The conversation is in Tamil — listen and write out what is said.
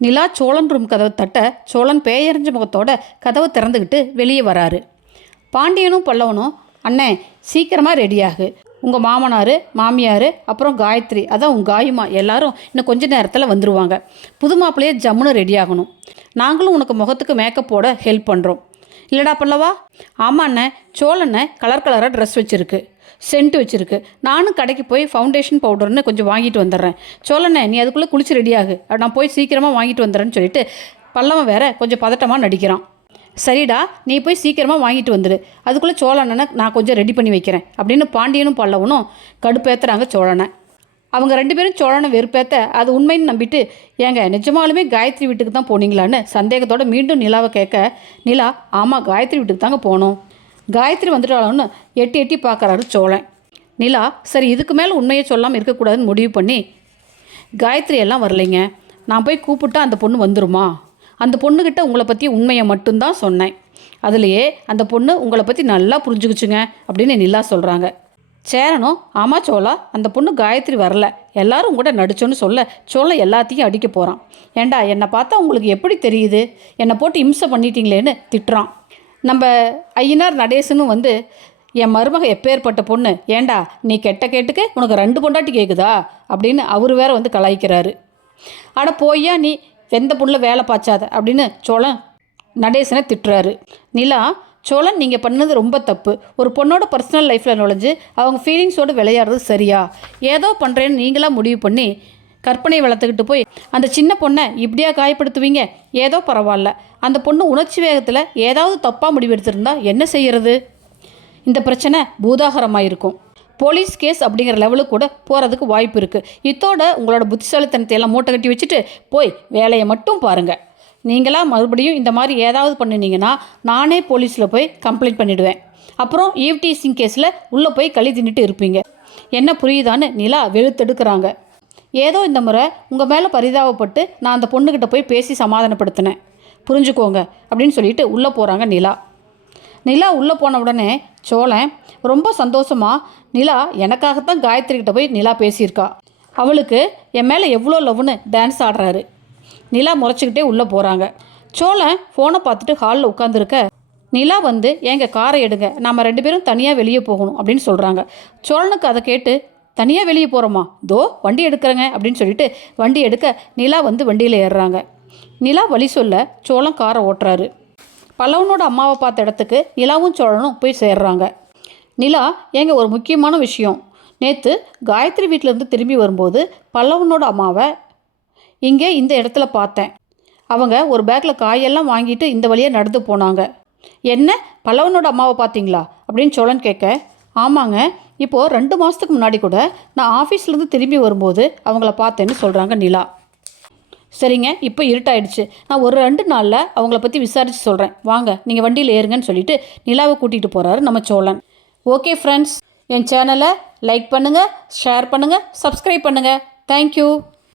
நிலா சோழன் ரூம் கதவை தட்ட சோழன் பேயறிஞ்ச முகத்தோட கதவை திறந்துக்கிட்டு வெளியே வராரு. பாண்டியனும் பல்லவனும், அண்ணே சீக்கிரமாக ரெடியாகு, உங்கள் மாமனார் மாமியார் அப்புறம் காயத்ரி, அதான் உங்கள் காயுமா எல்லாரும் இன்னும் கொஞ்ச நேரத்தில் வந்துடுவாங்க. புது மாப்பிள்ளையே ஜம்முன்னு ரெடி ஆகணும். நாங்களும் உனக்கு முகத்துக்கு மேக்கப் போட ஹெல்ப் பண்ணுறோம். இல்லைடா பல்லவா? ஆமாம் அண்ணே, சோழண்ணே கலர் கலராக ட்ரெஸ் வச்சுருக்கு, சென்ட் வச்சுருக்கு. நானும் கடைக்கு போய் ஃபவுண்டேஷன் பவுடர்னு கொஞ்சம் வாங்கிட்டு வந்துடுறேன். சோழண்ணே நீ அதுக்குள்ளே குளிச்சு ரெடியாகு, நான் போய் சீக்கிரமாக வாங்கிட்டு வந்துடுறேன்னு சொல்லிட்டு பல்லவன் வேற கொஞ்சம் பதட்டமாக நடிக்கிறான். சரிடா, நீ போய் சீக்கிரமாக வாங்கிட்டு வந்துடு, அதுக்குள்ளே சோழனை நான் கொஞ்சம் ரெடி பண்ணி வைக்கிறேன் அப்படின்னு பாண்டியனும் பல்லவனும் கடுப்பேற்றுறாங்க சோழனை. அவங்க 2 பேரும் சோழனை வெறுப்பேற்ற அது உண்மைன்னு நம்பிட்டு, ஏங்க நிஜமாலுமே காயத்ரி வீட்டுக்கு தான் போனீங்களான்னு சந்தேகத்தோடு மீண்டும் நிலாவை கேட்க, நிலா ஆமாம் காயத்ரி வீட்டுக்கு தாங்க போனோம், காயத்ரி வந்துட்டாளோன்னு எட்டி எட்டி பார்க்குறாரு சோழன். நிலா சரி இதுக்கு மேலே உண்மையை சொல்லாமல் இருக்கக்கூடாதுன்னு முடிவு பண்ணி, காயத்ரி எல்லாம் வரலைங்க, நான் போய் கூப்பிட்டா அந்த பொண்ணு வந்துருமா? அந்த பொண்ணுக்கிட்ட உங்களை பற்றி உண்மையை மட்டும்தான் சொன்னேன், அதுலேயே அந்த பொண்ணு உங்களை பற்றி நல்லா புரிஞ்சுக்குச்சுங்க அப்படின்னு நிலா சொல்கிறாங்க. சேரனும் ஆமாம் சோழா, அந்த பொண்ணு காயத்ரி வரல, எல்லாரும் கூட நடிச்சோன்னு சொல்ல சோழன் எல்லாத்தையும் அடிக்க போகிறான். ஏண்டா என்னை பார்த்தா உங்களுக்கு எப்படி தெரியுது, என்னை போட்டு இம்சை பண்ணிட்டீங்களேன்னு திட்டுறான். நம்ம ஐயனார் நடேசனும் வந்து, என் மருமக எப்பேற்பட்ட பொண்ணு, ஏண்டா நீ கெட்ட கேட்டுக்கு உனக்கு 2 பொண்டாட்டி கேட்குதா அப்படின்னு அவர் வேற வந்து கலாய்க்கிறாரு. அட போய்யா நீ எந்த பொண்ணில் வேலை பாய்ச்சாத அப்படின்னு சோழன் நடேசனை திட்டுறாரு. நிலா சோழன் நீங்கள் பண்ணது ரொம்ப தப்பு, ஒரு பொண்ணோட பர்சனல் லைஃப்பில் நுழைஞ்சு அவங்க ஃபீலிங்ஸோடு விளையாடுறது சரியா? ஏதோ பண்ணுறேன்னு நீங்களாக முடிவு பண்ணி கற்பனை வளர்த்துக்கிட்டு போய் அந்த சின்ன பொண்ணை இப்படியா காயப்படுத்துவீங்க? ஏதோ பரவாயில்ல, அந்த பொண்ணு உணர்ச்சி வேகத்தில் ஏதாவது தப்பாக முடிவெடுத்திருந்தா என்ன செய்கிறது? இந்த பிரச்சனை பூதாகரமாக இருக்கும், போலீஸ் கேஸ் அப்படிங்கிற லெவலுக்கு கூட போகிறதுக்கு வாய்ப்பு இருக்குது. இத்தோட உங்களோட புத்திசாலித்தனத்தை எல்லாம் மூட்டை கட்டி வச்சுட்டு போய் வேலையை மட்டும் பாருங்கள். நீங்களாக மறுபடியும் இந்த மாதிரி ஏதாவது பண்ணினீங்கன்னா நானே போலீஸில் போய் கம்ப்ளைண்ட் பண்ணிவிடுவேன். அப்புறம் ஈவ்டீசிங் கேஸில் உள்ளே போய் களி தின்னுட்டு இருப்பீங்க. என்ன புரியுதான்னு நிலா வெளுத்தெடுக்கிறாங்க. ஏதோ இந்த முறை உங்கள் மேலே பரிதாபப்பட்டு நான் அந்த பொண்ணுக்கிட்ட போய் பேசி சமாதானப்படுத்தினேன், புரிஞ்சுக்கோங்க அப்படின்னு சொல்லிட்டு உள்ளே போகிறாங்க நிலா. நிலா உள்ளே போன உடனே சோழன் ரொம்ப சந்தோஷமாக, நிலா எனக்காகத்தான் காயத்ரிக்கிட்ட போய் நிலா பேசியிருக்கா, அவளுக்கு என் மேலே எவ்வளோ லவ்னு டான்ஸ் ஆடுறாரு. நிலா முறைச்சிக்கிட்டே உள்ளே போகிறாங்க. சோழன் ஃபோனை பார்த்துட்டு ஹாலில் உட்காந்துருக்க நிலா வந்து எங்கள் காரை எடுங்க, நாம் 2 பேரும் தனியாக வெளியே போகணும் அப்படின்னு சொல்கிறாங்க. சோழனுக்கு அதை கேட்டு, தனியாக வெளியே போகிறோமா, தோ வண்டி எடுக்கிறேங்க அப்படின்னு சொல்லிட்டு வண்டி எடுக்க நிலா வந்து வண்டியில் ஏறுறாங்க. நிலா வழி சொல்ல சோழன் காரை ஓட்டுறாரு. பல்லவனோட அம்மாவை பார்த்த இடத்துக்கு நிலாவும் சோழனும் போய் சேர்றாங்க. நிலா ஏங்க ஒரு முக்கியமான விஷயம், நேற்று காயத்ரி வீட்டிலேருந்து திரும்பி வரும்போது பல்லவனோட அம்மாவை இங்கே இந்த இடத்துல பார்த்தேன், அவங்க ஒரு பேக்கில் காயெல்லாம் வாங்கிட்டு இந்த வழியாக நடந்து போனாங்க. என்ன பல்லவனோட அம்மாவை பார்த்தீங்களா அப்படின்னு சோழன் கேட்க, ஆமாங்க, இப்போது 2 மாதத்துக்கு முன்னாடி கூட நான் ஆஃபீஸ்லேருந்து திரும்பி வரும்போது அவங்கள பார்த்தேன்னு சொல்கிறாங்க நிலா. சரிங்க, இப்போ இருட்டாயிடுச்சு, நான் ஒரு 2 நாளில் அவங்கள பற்றி விசாரித்து சொல்கிறேன், வாங்க நீங்கள் வண்டியில் ஏறுங்கன்னு சொல்லிட்டு நிலாவை கூட்டிகிட்டு போகிறாரு நம்ம சோழன். ஓகே ஃப்ரெண்ட்ஸ், என் சேனலை லைக் பண்ணுங்கள், ஷேர் பண்ணுங்கள், சப்ஸ்கிரைப் பண்ணுங்கள். தேங்க்யூ.